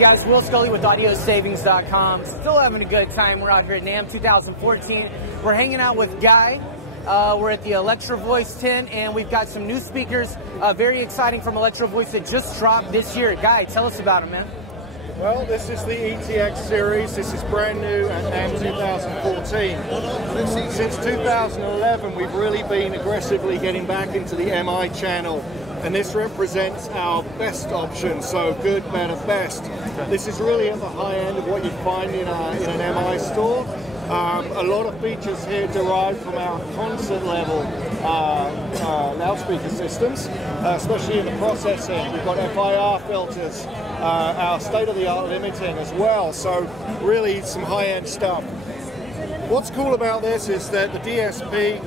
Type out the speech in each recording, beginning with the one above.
guys, Will Scully with AudioSavings.com. Still having a good time. We're out here at Namm 2014. We're hanging out with Guy. We're at the Electro Voice 10, and we've got some new speakers, very exciting from Electro Voice that just dropped this year. Guy, tell us about them, man. Well, this is the ETX series. This is brand new at Namm 2014. Since 2011, we've really been aggressively getting back into the MI channel, and this represents our best option, so good, better, best. This is really at the high end of what you'd find in an MI store. A lot of features here derived from our concert level loudspeaker systems, especially in the processing. We've got FIR filters, our state-of-the-art limiting as well, so really some high-end stuff. What's cool about this is that the DSP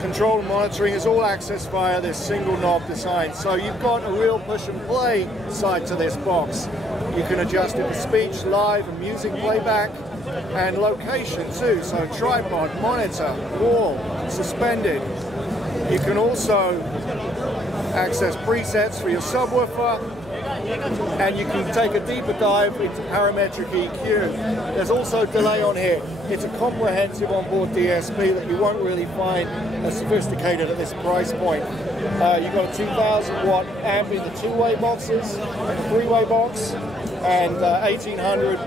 control and monitoring is all accessed via this single knob design, so you've got a real push and play side to this box. You can adjust it for speech, live and music playback, and location too, so tripod, monitor, wall, suspended. You can also access presets for your subwoofer, and you can take a deeper dive into parametric EQ. There's also delay on here. It's a comprehensive onboard DSP that you won't really find as sophisticated at this price point. You've got a 2,000 watt amp in the two-way boxes, a three-way box, and 1,800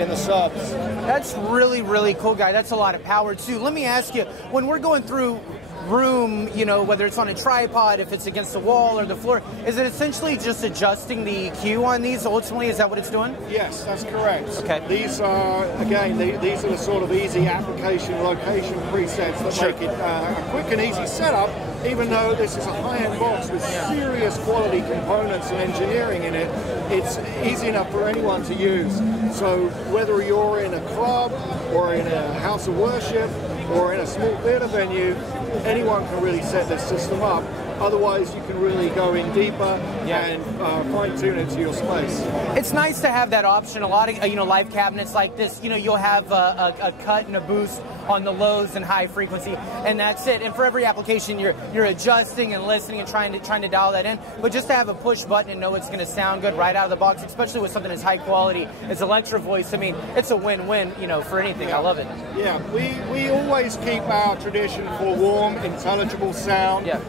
in the subs. That's really, really cool, Guy. That's a lot of power too. Let me ask you, when we're going through room, you know, whether it's on a tripod, if it's against the wall or the floor, is it essentially just adjusting the EQ on these ultimately? Is that what it's doing? Yes, that's correct. Okay. These are, again, these are the sort of easy application location presets that make it a quick and easy setup, even though this is a high-end box with serious quality components and engineering in it. It's easy enough for anyone to use. So whether you're in a club or in a house of worship or in a small theater venue, anyone can really set this system up. Otherwise, you can really go in deeper and fine-tune it to your space. It's nice to have that option. A lot of live cabinets like this, you'll have a cut and a boost on the lows and high frequency, and that's it. And for every application, you're adjusting and listening and trying to dial that in. But just to have a push button and know it's going to sound good right out of the box, especially with something as high quality as Electro Voice, I mean, it's a win-win, for anything. Yeah. I love it. Yeah, we always keep our tradition for warm, intelligible sound. Yeah.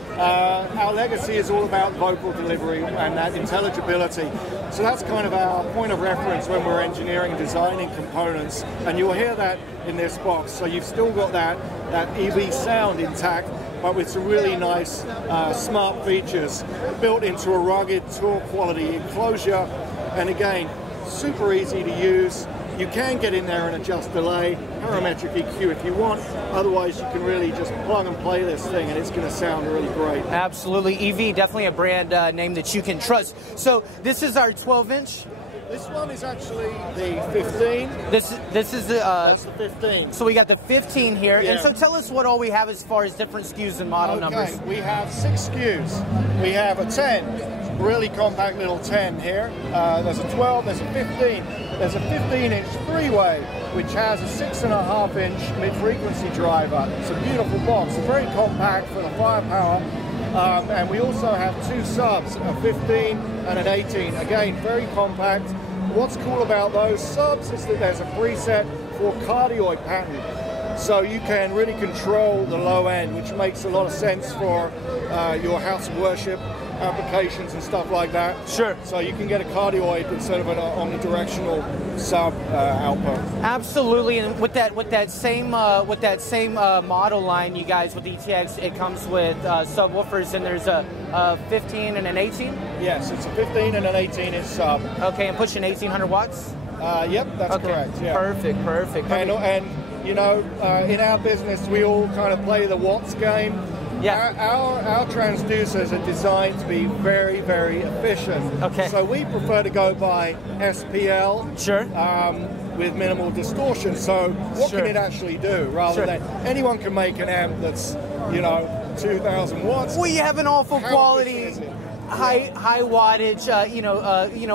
Our legacy is all about vocal delivery and that intelligibility. So that's kind of our point of reference when we're engineering and designing components, and you'll hear that in this box. So you've still got that EV sound intact, but with some really nice smart features built into a rugged tour quality enclosure, and again, super easy to use. You can get in there and adjust delay, parametric EQ if you want. Otherwise, you can really just plug and play this thing, and it's going to sound really great. Absolutely. EV, definitely a brand name that you can trust. So this is our 12-inch. This one is actually the 15. This is the that's the 15. So we got the 15 here, Yeah. and so tell us what all we have as far as different SKUs and model numbers. We have 6 SKUs. We have a 10, really compact little 10 here. There's a 12. There's a 15. There's a 15-inch three-way, which has a 6.5-inch mid-frequency driver. It's a beautiful box. It's very compact for the firepower. And we also have 2 subs, a 15 and an 18. Again, very compact. What's cool about those subs is that there's a preset for cardioid pattern. So you can really control the low end, which makes a lot of sense for your house of worship applications and stuff like that. Sure. So you can get a cardioid instead of an omnidirectional sub output. Absolutely, and with that same model line, you guys, with the ETX, it comes with subwoofers, and there's a 15 and an 18. Yes, it's a 15 and an 18-inch sub. Okay, and pushing 1,800 watts. Yep, that's correct. Yeah. Perfect. And in our business, we all kind of play the watts game. Yeah. Our transducers are designed to be very, very efficient. Okay. So we prefer to go by SPL. Sure. With minimal distortion. So what can it actually do? Rather than anyone can make an amp that's 2,000 watts. Well, you have an awful quality, high wattage.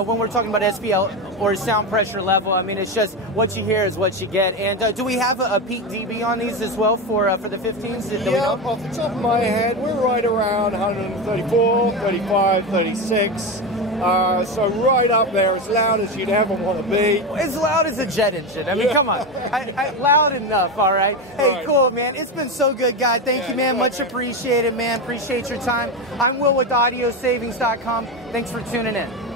When we're talking about SPL, or sound pressure level. I mean, it's just what you hear is what you get. And do we have a peak dB on these as well for the 15s? Yeah, off the top of my head, we're right around 134, 35, 36. So right up there, as loud as you'd ever want to be. As loud as a jet engine. I mean, come on. Loud enough, all right? Hey, right. Cool, man. It's been so good, guy. Thank you, man. Much appreciated, man. Appreciate your time. I'm Will with AudioSavings.com. Thanks for tuning in.